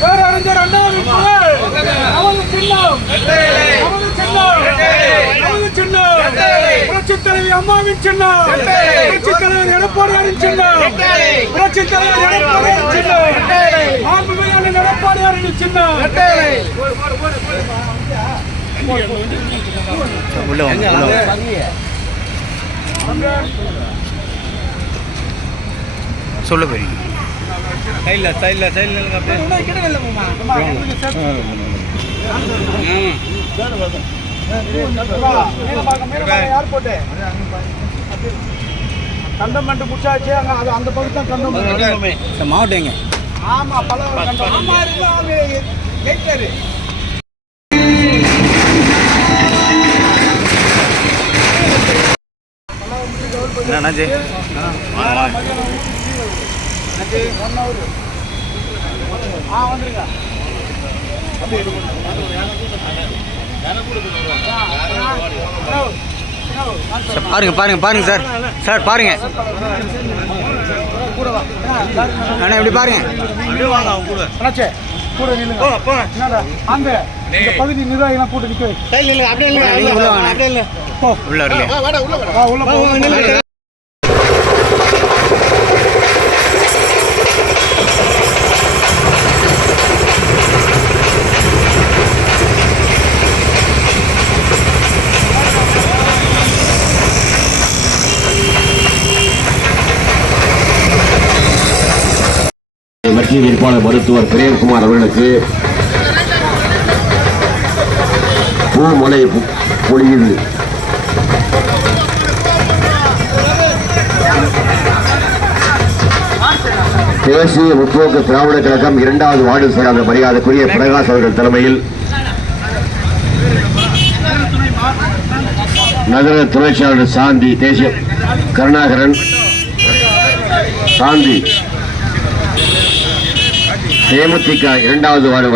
பேரறிஞர் அண்ணாவின் அவரது சின்னம் அவரது சின்னம் அவரது சின்னம் புரட்சித் தலைவி அம்மாவின் சின்னம் புரட்சித் தலைவர் எடப்பாடியாரின் சின்னம் புரட்சித் தலைவர் எடப்பாடியாரின் சின்னம் ஆண்புமையான எடப்பாடியாரின் சின்னம் உள்ள சொல்ல போறீங்க சைடில் சைடில் சைடில் கண்டமெண்ட் முடிச்சாச்சு. அங்க அது அந்த பக்கம் தான். கண்டமெண்ட் மாவட்டம் எங்க? ஆமா பல கண்டம் ஆமா இருக்கு அவங்க கேட்காரு என்ன அண்ணாச்சி வாங்க வாங்க ஆ வந்துருங்க. சார், பாருங்க பாருங்க பாருங்க சார். சார் பாருங்க. அண்ணா இப்படி பாருங்க. அப்படியே வாங்க அவங்க கூட. அண்ணாச்சே கூட வரலையா வேட்பாளர் மருத்துவர் பிரேம்குமார் அவர்களுக்கு பூமலை பொழியுது. தேசிய முற்போக்கு திராவிட கழகம் இரண்டாவது வார்டு செயலாளர் மரியாதைக்குரிய பிரகாஷ் அவர்கள் தலைமையில் நகர துணை சாந்தி தேசிய கருணாகரன் சாந்தி. தேமுதிக இரண்டாவது வார்டு